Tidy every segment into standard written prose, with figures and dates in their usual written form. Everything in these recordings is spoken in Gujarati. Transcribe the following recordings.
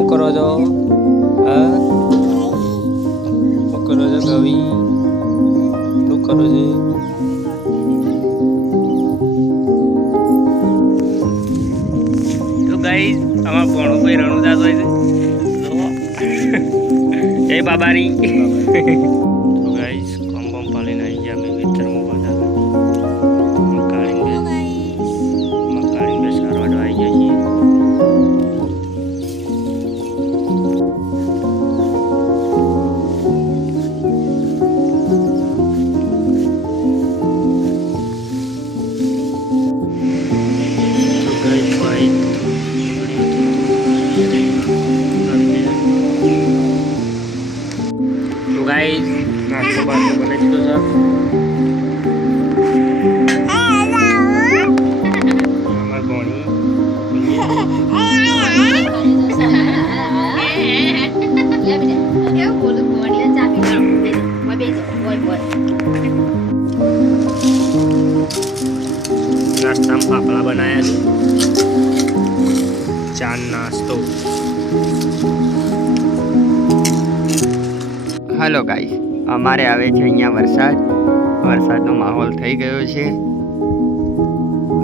શું કરો છો? હા, શું કરો છો કવિ? શું કરો છો? તો ગાઈસ અમાર ભણો ભાઈ રણુદાસ હોય છે. જય બાબારી. તો ગાઈસ કોમ પાલીને આવી ગયા અમે વિતરમાં બધા મકાળીને બે સારવાડો આવી ગયા છીએ. તો ગાઈસ નાસ્તો બાસ્તો બનાવી દીધો છે. અમાર ભણી નાસ્તામાં ફાફડા બનાવ્યા છે. ચા નાસ્તો. હલો ગાઈસ, અમારે આવે છે અહીંયા વરસાદનો માહોલ થઈ ગયો છે.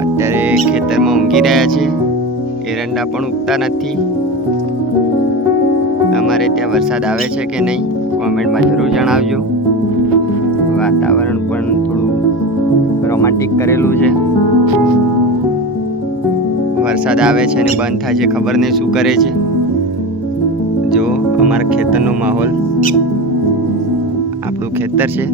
અત્યારે ખેતરમાં ઊંઘી રહ્યા છે. એરંડા પણ ઉગતા નથી. તમારે ત્યાં વરસાદ આવે છે કે નહીં કોમેન્ટમાં જરૂર જણાવજો. વાતાવરણ પણ થોડું રોમાન્ટિક કરેલું છે. વરસાદ આવે છે અને બંધ થાય છે, ખબર નહીં શું કરે છે. જો અમારા ખેતરનો માહોલ, આપણું ખેતર છે.